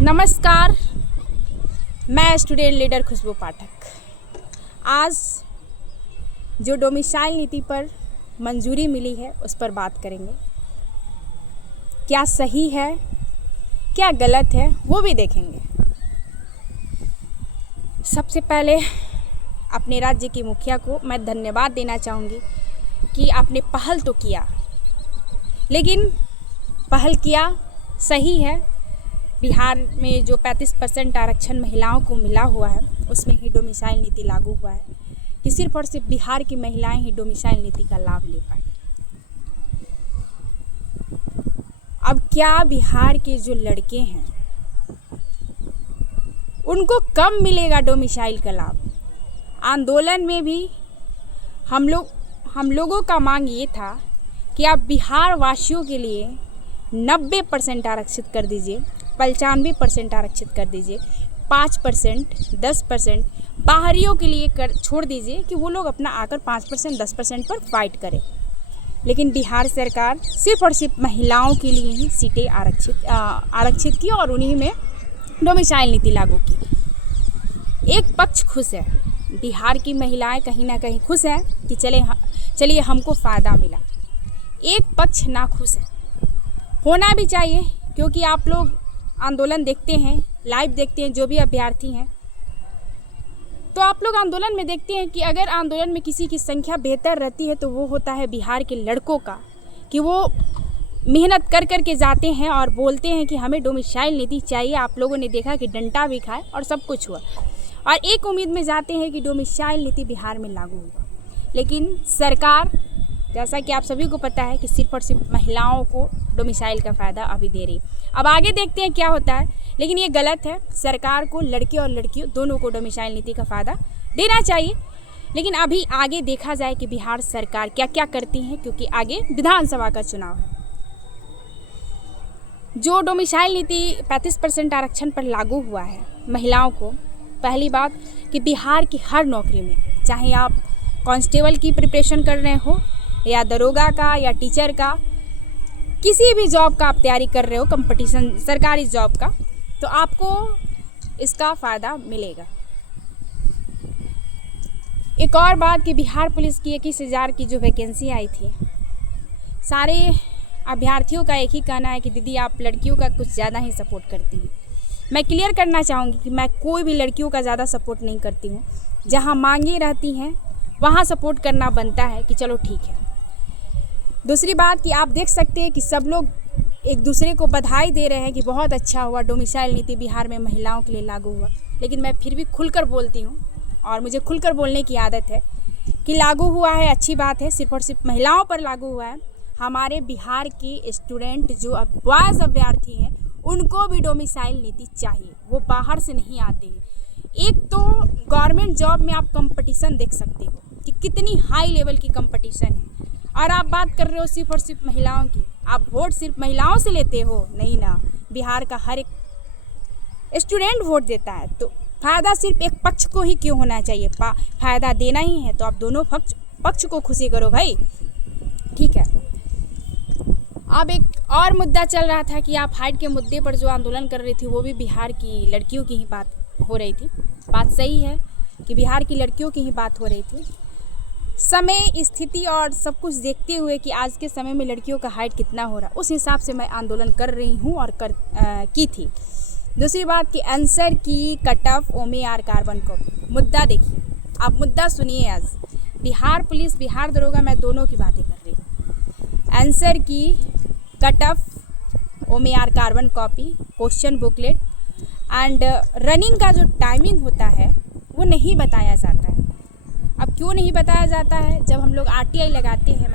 नमस्कार, मैं student leader खुशबू पाठक। आज जो डोमिसाइल नीति पर मंजूरी मिली है उस पर बात करेंगे। क्या सही है, क्या गलत है, वो भी देखेंगे। सबसे पहले अपने राज्य की मुखिया को मैं धन्यवाद देना चाहूँगी कि आपने पहल तो किया, लेकिन पहल किया सही है। बिहार में जो 35% आरक्षण महिलाओं को मिला हुआ है उसमें ही डोमिसाइल नीति लागू हुआ है कि सिर्फ और सिर्फ बिहार की महिलाएं ही डोमिसाइल नीति का लाभ ले पाए। अब क्या बिहार के जो लड़के हैं उनको कम मिलेगा डोमिसाइल का लाभ? आंदोलन में भी हम लोगों का मांग ये था कि आप बिहार वासियों के लिए 90% आरक्षित कर दीजिए, 95% आरक्षित कर दीजिए, 5%, 10% बाहरियों के लिए छोड़ दीजिए कि वो लोग अपना आकर 5%, 10% पर फाइट करें। लेकिन बिहार सरकार सिर्फ और सिर्फ महिलाओं के लिए ही सीटें आरक्षित की और उन्हीं में डोमिसाइल नीति लागू की। एक पक्ष खुश है, बिहार की महिलाएं कहीं ना कहीं खुश हैं कि चलिए हमको फ़ायदा मिला। एक पक्ष नाखुश है, होना भी चाहिए, क्योंकि आप लोग आंदोलन देखते हैं, लाइव देखते हैं, जो भी अभ्यर्थी हैं, तो आप लोग आंदोलन में देखते हैं कि अगर आंदोलन में किसी की संख्या बेहतर रहती है तो वो होता है बिहार के लड़कों का, कि वो मेहनत कर कर के जाते हैं और बोलते हैं कि हमें डोमिसाइल नीति चाहिए। आप लोगों ने देखा कि डंडा भी खाए और सब कुछ हुआ, और एक उम्मीद में जाते हैं कि डोमिसाइल नीति बिहार में लागू होगा। लेकिन सरकार, जैसा कि आप सभी को पता है, कि सिर्फ और सिर्फ महिलाओं को डोमिसाइल का फ़ायदा अभी दे रही। अब आगे देखते हैं क्या होता है, लेकिन ये गलत है। सरकार को लड़के और लड़कियों दोनों को डोमिसाइल नीति का फ़ायदा देना चाहिए। लेकिन अभी आगे देखा जाए कि बिहार सरकार क्या क्या करती है, क्योंकि आगे विधानसभा का चुनाव है। जो डोमिसाइल नीति 35% आरक्षण पर लागू हुआ है महिलाओं को, पहली बात कि बिहार की हर नौकरी में, चाहे आप कांस्टेबल की प्रिपरेशन कर रहे हो या दरोगा का या टीचर का, किसी भी जॉब का आप तैयारी कर रहे हो, कंपटीशन सरकारी जॉब का, तो आपको इसका फ़ायदा मिलेगा। एक और बात कि बिहार पुलिस की 21,000 की जो वैकेंसी आई थी, सारे अभ्यर्थियों का एक ही कहना है कि दीदी आप लड़कियों का कुछ ज़्यादा ही सपोर्ट करती हैं। मैं क्लियर करना चाहूँगी कि मैं कोई भी लड़कियों का ज़्यादा सपोर्ट नहीं करती हूँ। जहाँ मांगे रहती हैं वहाँ सपोर्ट करना बनता है कि चलो ठीक है। दूसरी बात कि आप देख सकते हैं कि सब लोग एक दूसरे को बधाई दे रहे हैं कि बहुत अच्छा हुआ डोमिसाइल नीति बिहार में महिलाओं के लिए लागू हुआ। लेकिन मैं फिर भी खुलकर बोलती हूँ, और मुझे खुलकर बोलने की आदत है, कि लागू हुआ है अच्छी बात है, सिर्फ और सिर्फ महिलाओं पर लागू हुआ है। हमारे बिहार के स्टूडेंट जो बॉयज़ अभ्यर्थी हैं उनको भी डोमिसाइल नीति चाहिए, वो बाहर से नहीं आते हैं। एक तो गवर्नमेंट जॉब में आप कंपटीशन देख सकते हो कि कितनी हाई लेवल की कंपटीशन है, और आप बात कर रहे हो सिर्फ और सिर्फ महिलाओं की। आप वोट सिर्फ महिलाओं से लेते हो? नहीं ना, बिहार का हर एक स्टूडेंट वोट देता है। तो फ़ायदा सिर्फ एक पक्ष को ही क्यों होना चाहिए? फ़ायदा देना ही है तो आप दोनों पक्ष को खुशी करो भाई, ठीक है। अब एक और मुद्दा चल रहा था कि आप हाइट के मुद्दे पर जो आंदोलन कर रही थी वो भी बिहार की लड़कियों की ही बात हो रही थी। बात सही है कि बिहार की लड़कियों की ही बात हो रही थी। समय, स्थिति और सब कुछ देखते हुए कि आज के समय में लड़कियों का हाइट कितना हो रहा, उस हिसाब से मैं आंदोलन कर रही हूँ और की थी। दूसरी बात कि आंसर की cut off OMR carbon copy मुद्दा देखिए, आप मुद्दा सुनिए। आज बिहार पुलिस, बिहार दरोगा, मैं दोनों की बातें कर रही हूँ। आंसर की cut off OMR carbon copy, question booklet and running का जो टाइमिंग होता है वो नहीं बताया जाता है। अब क्यों नहीं बताया जाता है? जब हम लोग RTI लगाते हैं,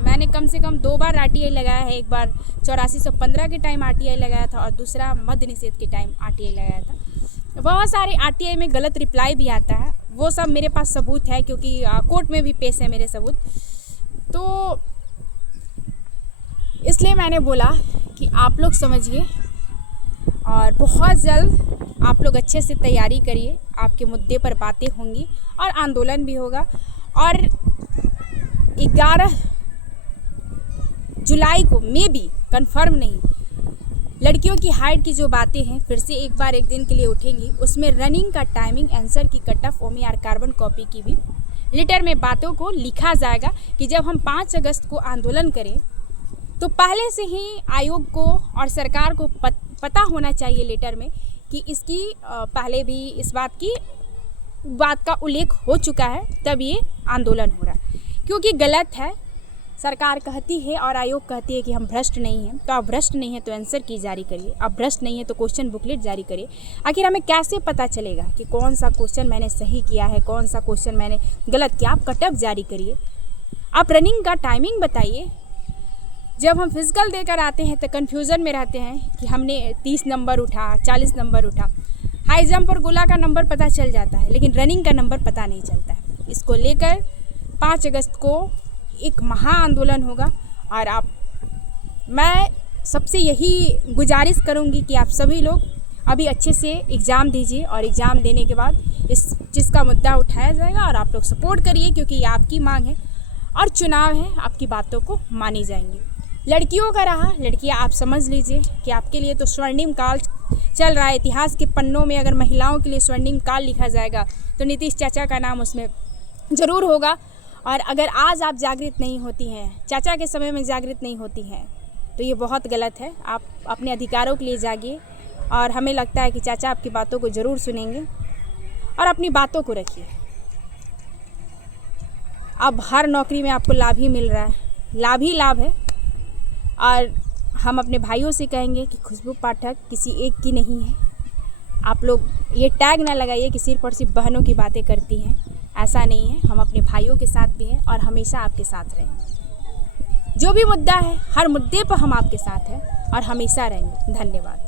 मैंने कम से कम 2 बार RTI लगाया है। एक बार 8415 के टाइम RTI लगाया था और दूसरा मद्य निषेध के टाइम RTI लगाया था। बहुत सारे RTI में गलत रिप्लाई भी आता है, वो सब मेरे पास सबूत है, क्योंकि कोर्ट में भी पेश है मेरे सबूत। तो इसलिए मैंने बोला कि आप लोग समझिए और बहुत जल्द आप लोग अच्छे से तैयारी करिए। आपके मुद्दे पर बातें होंगी और आंदोलन भी होगा। और 11 जुलाई को मे बी, कंफर्म नहीं, लड़कियों की हाइट की जो बातें हैं फिर से एक बार एक दिन के लिए उठेंगी। उसमें रनिंग का टाइमिंग, आंसर की cut off, OMR carbon copy की भी लेटर में बातों को लिखा जाएगा कि जब हम 5 अगस्त को आंदोलन करें तो पहले से ही आयोग को और सरकार को पता होना चाहिए लेटर में कि इसकी पहले भी इस बात का उल्लेख हो चुका है, तब ये आंदोलन हो रहा है। क्योंकि गलत है, सरकार कहती है और आयोग कहती है कि हम भ्रष्ट नहीं हैं, तो आप भ्रष्ट नहीं हैं तो आंसर की जारी करिए, आप भ्रष्ट नहीं हैं तो क्वेश्चन बुकलेट जारी करिए। आखिर हमें कैसे पता चलेगा कि कौन सा क्वेश्चन मैंने सही किया है, कौन सा क्वेश्चन मैंने गलत किया? आप कट ऑफ जारी करिए, आप रनिंग का टाइमिंग बताइए। जब हम फिजिकल देकर आते हैं तो कन्फ्यूज़न में रहते हैं कि हमने 30 नंबर उठा, 40 नंबर उठा। हाई जंप और गोला का नंबर पता चल जाता है, लेकिन रनिंग का नंबर पता नहीं चलता है। इसको लेकर 5 अगस्त को एक महा आंदोलन होगा और मैं सबसे यही गुजारिश करूंगी कि आप सभी लोग अभी अच्छे से एग्ज़ाम दीजिए और एग्ज़ाम देने के बाद इस चीज़ का मुद्दा उठाया जाएगा और आप लोग सपोर्ट करिए, क्योंकि ये आपकी मांग है और चुनाव है, आपकी बातों को मानी जाएंगी। लड़कियों का रहा, लड़कियां आप समझ लीजिए कि आपके लिए तो स्वर्णिम काल चल रहा है। इतिहास के पन्नों में अगर महिलाओं के लिए स्वर्णिम काल लिखा जाएगा तो नीतीश चाचा का नाम उसमें ज़रूर होगा। और अगर आज आप जागृत नहीं होती हैं, चाचा के समय में जागृत नहीं होती हैं, तो ये बहुत गलत है। आप अपने अधिकारों के लिए जागिए और हमें लगता है कि चाचा आपकी बातों को ज़रूर सुनेंगे और अपनी बातों को रखिए। अब हर नौकरी में आपको लाभ ही मिल रहा है, लाभ ही लाभ है। और हम अपने भाइयों से कहेंगे कि खुशबू पाठक किसी एक की नहीं है। आप लोग ये टैग ना लगाइए कि सिर्फ और सिर्फ बहनों की बातें करती हैं, ऐसा नहीं है। हम अपने भाइयों के साथ भी हैं और हमेशा आपके साथ रहेंगे। जो भी मुद्दा है, हर मुद्दे पर हम आपके साथ हैं और हमेशा रहेंगे। धन्यवाद।